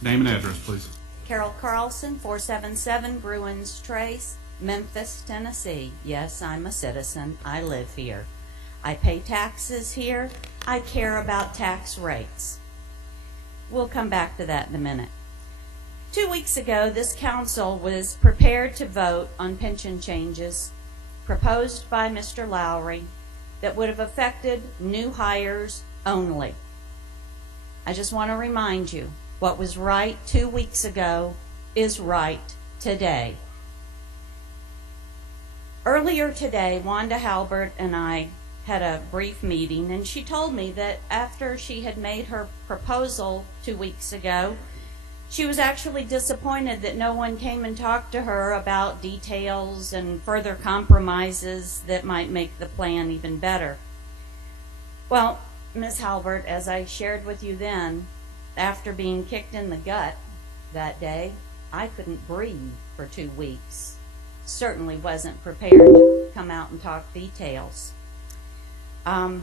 Name and address, please. Carol Carlson, 477 Bruins Trace, Memphis, Tennessee. Yes, I'm a citizen. I live here. I pay taxes here. I care about tax rates. We'll come back to that in a minute. 2 weeks ago, this council was prepared to vote on pension changes proposed by Mr. Lowry that would have affected new hires only. I just want to remind you, what was right 2 weeks ago is right today. Earlier today, Wanda Halbert and I had a brief meeting, and she told me that after she had made her proposal 2 weeks ago, she was actually disappointed that no one came and talked to her about details and further compromises that might make the plan even better. Well, Ms. Halbert, as I shared with you then, after being kicked in the gut that day, I couldn't breathe for 2 weeks. Certainly wasn't prepared to come out and talk details. I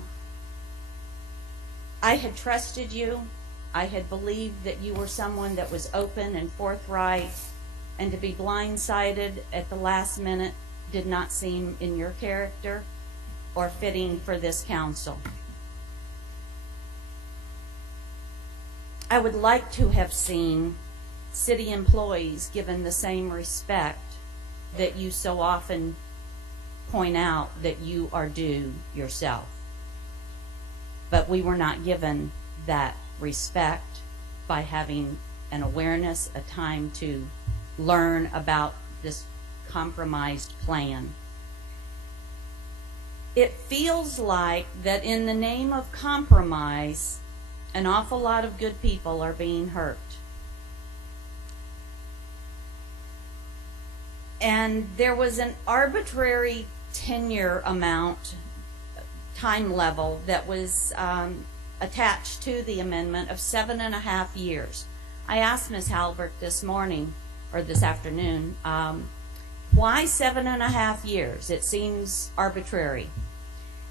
had trusted you. I had believed that you were someone that was open and forthright, and to be blindsided at the last minute did not seem in your character or fitting for this council. I would like to have seen city employees given the same respect that you so often point out that you are due yourself. But we were not given that respect by having an awareness, a time to learn about this compromised plan. It feels like that in the name of compromise, an awful lot of good people are being hurt. And there was an arbitrary tenure amount, time level, that was attached to the amendment of 7.5 years. I asked Ms. Halbert this morning, or this afternoon, why 7.5 years? It seems arbitrary.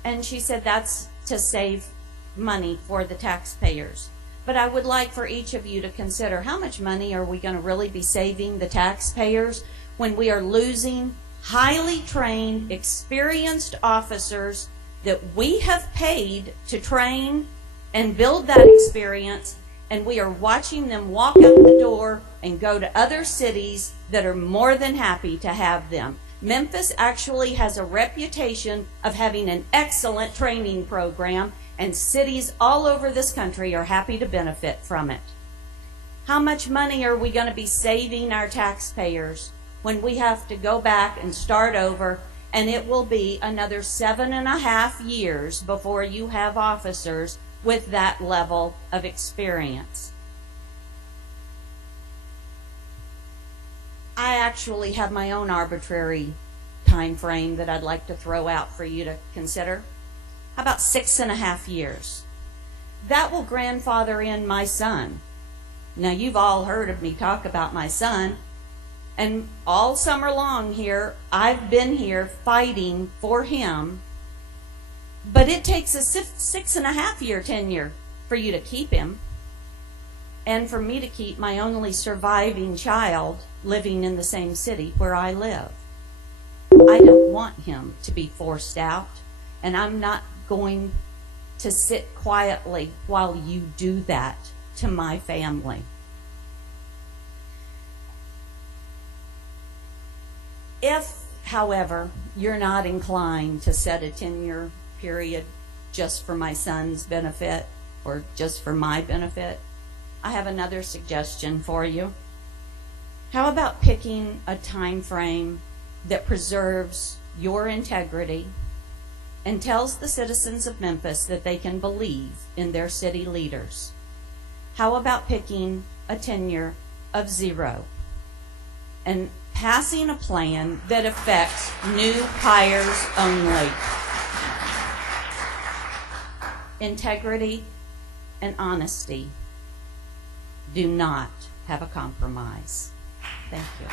And she said that's to save money for the taxpayers. But I would like for each of you to consider, how much money are we going to really be saving the taxpayers when we are losing highly trained, experienced officers that we have paid to train and build that experience, and we are watching them walk out the door and go to other cities that are more than happy to have them. Memphis actually has a reputation of having an excellent training program, and cities all over this country are happy to benefit from it. How much money are we going to be saving our taxpayers when we have to go back and start over, and it will be another 7.5 years before you have officers with that level of experience? I actually have my own arbitrary time frame that I'd like to throw out for you to consider. How about 6.5 years? That will grandfather in my son. Now, you've all heard of me talk about my son, and all summer long here, I've been here fighting for him. But it takes a 6.5 year tenure for you to keep him, and for me to keep my only surviving child living in the same city where I live. I don't want him to be forced out, and I'm not going to sit quietly while you do that to my family. If, however, you're not inclined to set a tenure period just for my son's benefit or just for my benefit, I have another suggestion for you. How about picking a time frame that preserves your integrity and tells the citizens of Memphis that they can believe in their city leaders? How about picking a tenure of 0 and passing a plan that affects new hires only? Integrity and honesty do not have a compromise. Thank you.